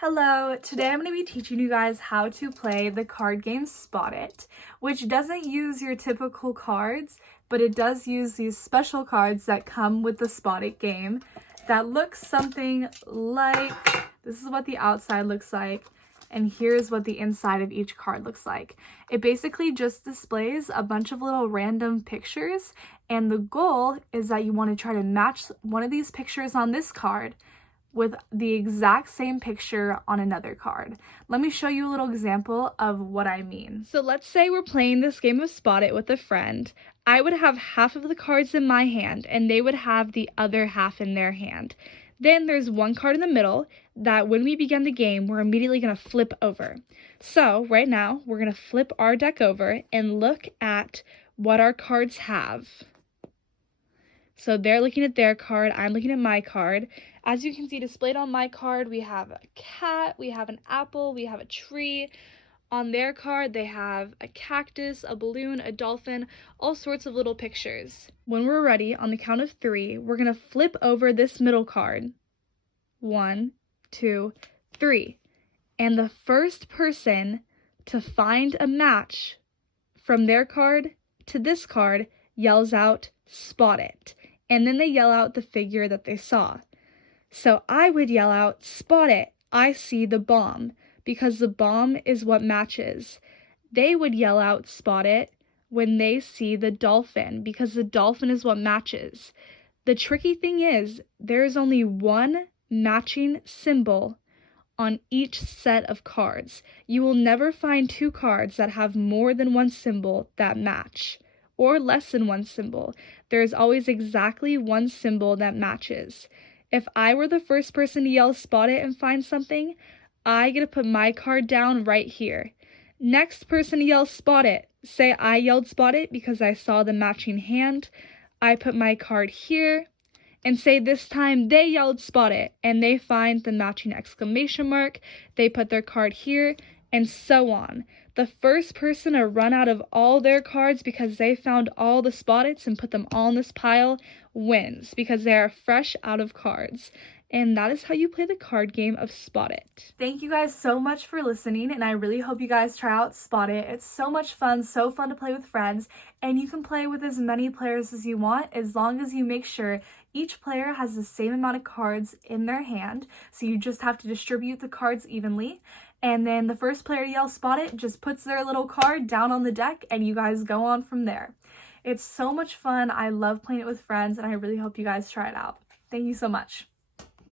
Hello, today I'm going to be teaching you guys how to play the card game Spot It, which doesn't use your typical cards, but it does use these special cards that come with the Spot It game that looks something like, this is what the outside looks like, and here's what the inside of each card looks like. It basically just displays a bunch of little random pictures, and the goal is that you want to try to match one of these pictures on this card with the exact same picture on another card. Let me show you a little example of what I mean. So let's say we're playing this game of Spot It with a friend. I would have half of the cards in my hand and they would have the other half in their hand. Then there's one card in the middle that when we begin the game, we're immediately going to flip over. So right now, we're going to flip our deck over and look at what our cards have. So they're looking at their card, I'm looking at my card. As you can see displayed on my card, we have a cat, we have an apple, we have a tree. On their card, they have a cactus, a balloon, a dolphin, all sorts of little pictures. When we're ready, on the count of 3, we're going to flip over this middle card. 1, 2, 3. And the first person to find a match from their card to this card yells out, "Spot it." And then they yell out the figure that they saw. So I would yell out, "Spot it, I see the bomb," because the bomb is what matches. They would yell out, "Spot it," when they see the dolphin, because the dolphin is what matches. The tricky thing is, there is only one matching symbol on each set of cards. You will never find 2 cards that have more than one symbol that match, or less than one symbol. There is always exactly one symbol that matches. If I were the first person to yell "Spot it" and find something, I get to put my card down right here. Next person to yell "Spot it," say I yelled "Spot it" because I saw the matching hand. I put my card here, and say this time they yelled "Spot it," and they find the matching exclamation mark. They put their card here, and so on. The first person to run out of all their cards because they found all the Spot Its and put them all in this pile wins, because they are fresh out of cards. And that is how you play the card game of Spot It. Thank you guys so much for listening, and I really hope you guys try out Spot It. It's so much fun, so fun to play with friends, and you can play with as many players as you want as long as you make sure each player has the same amount of cards in their hand. So you just have to distribute the cards evenly. And then the first player to yell "Spot it" just puts their little card down on the deck and you guys go on from there. It's so much fun. I love playing it with friends and I really hope you guys try it out. Thank you so much.